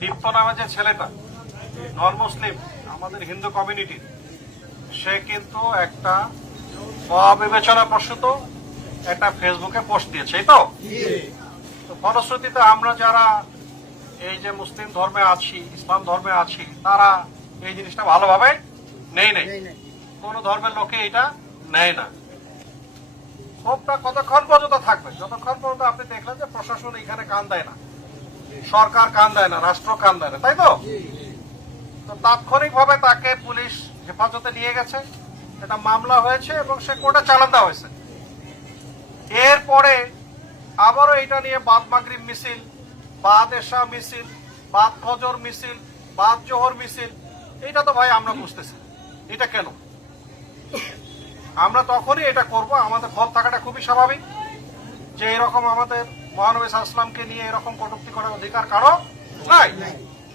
দীপ্ত নামে যে ছেলেটা নন মুসলিম আমাদের হিন্দু কমিউনিটির, সে কিন্তু একটা অবিবেচনা প্রসূত একটা ফেসবুকে পোস্ট দিয়েছে, এই তো ফলশ্রুতিতে আমরা যারা এই যে মুসলিম ধর্মে আছি, ইসলাম ধর্মে আছি, তারা এই জিনিসটা ভালোভাবে নেই কোন ধর্মের লোকে এটা নেয় না। ক্ষোভটা কতক্ষণ পর্যন্ত থাকবে? যতক্ষণ পর্যন্ত আপনি দেখলেন যে প্রশাসন এখানে কান দেয় না, সরকার কান দেয় না, রাষ্ট্র কান দেয় না, তাই তো? তাৎক্ষণিকভাবে তাকে পুলিশ হেফাজতে নিয়ে গেছে, এটা মামলা হয়েছে এবং সে কোর্টে চালান দেওয়া হয়েছে। এরপরে আবারও এটা নিয়ে বাদ মাগরিব মিছিল, বাদ এশা মিছিল, বাদ ফজর মিছিল, বাদ জোহর মিছিল, এটা তো ভাই আমরা বুঝতেছি এটা কেন। আমরা তখনই এটা করব, আমাদের ক্ষোভ থাকাটা খুবই স্বাভাবিক, যে এরকম আমাদের মহানবী সাল্লাল্লাহু আলাইহি ওয়াসাল্লামকে নিয়ে এরকম কটূক্তি করার অধিকার কারো নাই।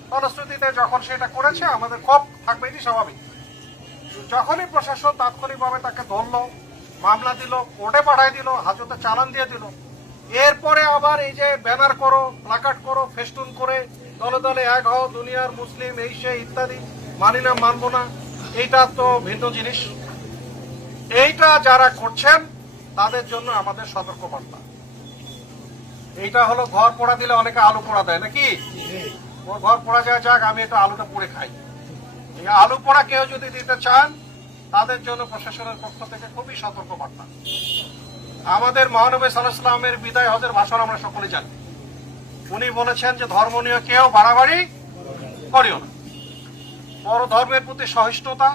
ফলশ্রুতিতে যখন সেটা করেছে আমাদের ক্ষোভ থাকবে, এটি স্বাভাবিক। যখনই প্রশাসন তাৎক্ষণিকভাবে তাকে ধরলো, মামলা দিল, কোর্টে পাঠায় দিল, হাজতে চালান দিয়ে দিল, এরপরে আবার এই যে ব্যানার করো, প্লাকার্ড করো, ফেস্টুন করে দলে দলে এক হও, দুনিয়ার মুসলিম এই সে ইত্যাদি, মানি না মানবো না, এইটা তো ভিন্ন জিনিস। এইটা যারা করছেন তাদের জন্য আমাদের সতর্কবার্তা। এইটা হলো ঘর পোড়া দিলে অনেকে আলু পোড়া দেয় নাকি, ওর ঘর পোড়া যায়, যাক আমি একটু আলুটা পোড়ে খাই। এই আলু পোড়া কেউ যদি দিতে চান তাদের জন্য প্রশাসনের পক্ষ থেকে খুবই সতর্কবার্তা। আমাদের মহানবী সাল্লাল্লাহু আলাইহি ওয়াসাল্লামের বিদায় হজের ভাষণ আমরা সকলে জানি। উনি বলেছেন যে ধর্ম নিয়ে কেউ বাড়াবাড়ি করিও না, বড় ধর্মের প্রতি সহিষ্ণুতা,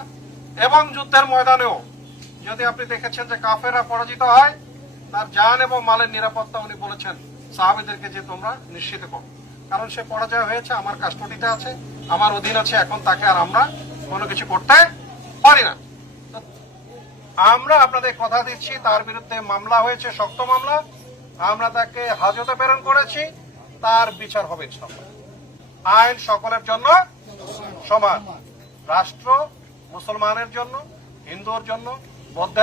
এবং যুদ্ধের ময়দানেও যদি আপনি দেখেছেন যে কাফেররা পরাজিত হয়, তার জান এবং মালের নিরাপত্তা উনি বলেছেন সাহাবীদেরকে যে তোমরা নিশ্চিত করো, কারণ সে পরাজয় হয়েছে, আমার কাস্টডিতে আছে, আমার অধীন আছে, এখন তাকে আর আমরা কোনো কিছু করতে পারি না। আমরা আপনাদের কথা দিচ্ছি, তার বিরুদ্ধে মামলা হয়েছে, শক্ত মামলা, আমরা তাকে হাজতে প্রেরণ করেছি, তার বিচার হবে ইনশাআল্লাহ। আইন সকলের জন্য সমান, রাষ্ট্র মুসলমানের জন্য, হিন্দুর জন্য, বৌদ্ধ